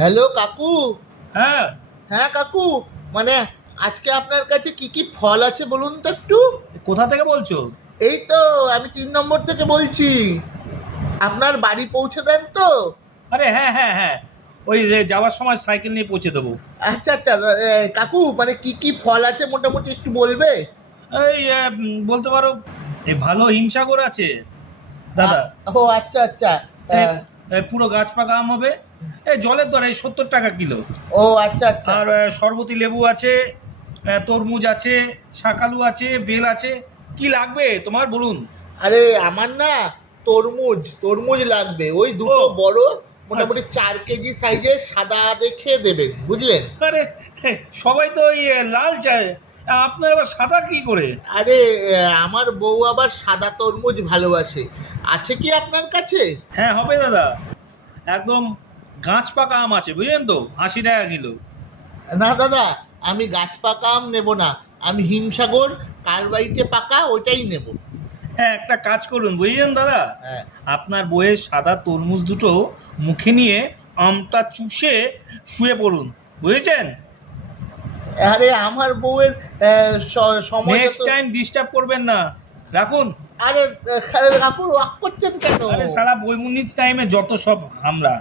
Hello কাকু। হ্যাঁ। হ্যাঁ কাকু, মানে আজকে আপনার কাছে কি কি ফল আছে বলুন তো একটু। কোথা থেকে বলছো? এই তো আমি 3 নম্বর থেকে বলছি। আপনার বাড়ি পৌঁছে দেন তো? আরে হ্যাঁ হ্যাঁ হ্যাঁ, ওই যে যাওয়ার সময় সাইকেল নিয়ে পৌঁছে দেবো। আচ্ছা আচ্ছা, কাকু মানে কি কি ফল আছে মোটামুটি একটু বলবে? এই বলতে পারো, এই ভালো হিমসাগর আছে দাদা। ও আচ্ছা আচ্ছা। এই আহ, এই পুরো গাছ পাকা আম হবে। এই জলের দর এই 70 টাকা কিলো। ও আচ্ছা আচ্ছা। আর শরবতী লেবু আছে, তরমুজ আছে, শাকালু আছে, বেল আছে। কি লাগবে তোমার বলুন? আরে আমার না তরমুজ তরমুজ লাগবে, ওই ও দুটো বড়, আচ্ছা। মোটামুটি 4 কেজি সাইজের, সাদা দেখে দেবেন বুঝলেন। আরে সবাই তো ওই লাল চায়, আপনার আবার সাদা কি করে? আরে আমার বউ আবার সাদা তরমুজ ভালোবাসে, আছে কি আপনার কাছে? হ্যাঁ হবে দাদা, একদম গাছ পাকা আম আছে বুঝলেন তো, 80 টাকা কিলো। না দাদা, আমি গাছ পাকা আম নেব না, আমি হিমসাগর কার্বাইটে পাকা ওইটাই নেব। হ্যাঁ একটা কাজ করুন বুঝলেন দাদা, হ্যাঁ। আপনার বইয়ের সাদা তরমুজ দুটো মুখে নিয়ে আমটা চুষে শুয়ে পড়ুন, বুঝেছেন? আরে আমার বউয়ের সময় নেক্সট যত। টাইম ডিস্টার্ব করবেন না, রাখুন। আরে আরে কাকুর ওয়াক করছেন কেন? আরে সারা বইমুনিস টাইমে যত সব হামলা।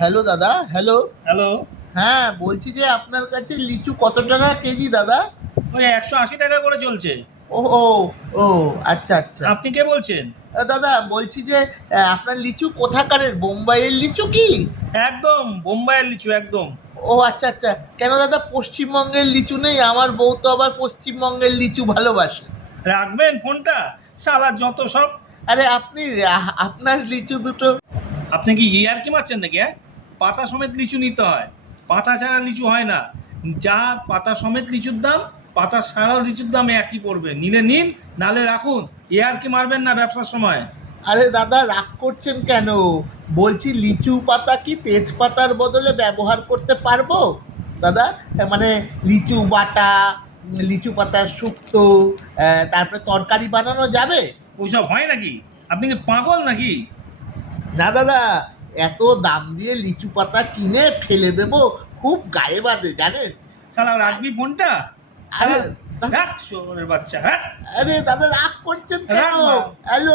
হ্যালো দাদা, হ্যালো। হ্যালো। হ্যাঁ বলছি যে আপনার কাছে লিচু কত টাকা কেজি দাদা? ওই 180 টাকা করে চলছে। ও ও ও আচ্ছা আচ্ছা। আপনি কে বলছেন? দাদা বলছি যে আপনার লিচু কোথাকারের, বোম্বাইয়ের লিচু কি? একদম বোম্বাইয়ের লিচু একদম। ও আচ্ছা আচ্ছা, কেন দাদা পশ্চিমবঙ্গের লিচু নেই? আমার বউ তো আবার পশ্চিমবঙ্গের লিচু ভালোবাসে। রাখবেন ফোনটা, শালা যত সব। আরে আপনি আপনার লিচু দুটো। আপনি কি ইয়ার্কি মারছেন নাকি? হ্যাঁ, পাতা সমেত লিচু নিতে হয়, পাতা ছাড়া লিচু হয় না। যা পাতা সমেত লিচুর দাম, পাতা ছাড়াও লিচুর দাম একই পড়বে, নিলে নিন, নালে রাখুন। ইয়ার্কি মারবেন না ব্যবসার সময়। আরে দাদা রাগ করছেন কেন? বলছি লিচু পাতা কি তেজপাতার বদলে ব্যবহার করতে পারবো দাদা? মানে লিচু বাটা, লিচু পাতার শুক্তো, তারপরে তরকারি বানানো যাবে? ওইসব হয় নাকি? আপনি কি পাগল নাকি? না দাদা, এত দাম দিয়ে লিচু পাতা কিনে ফেলে দেব, খুব গায়ে বাঁধে জানেন। শালা রাখবি ফোনটা, আরে শালা। দাদা, রাখ শোরের বাচ্চা, হ্যাঁ। আরে দাদা রাগ করছেন কেন? রাখ বাল। হ্যালো।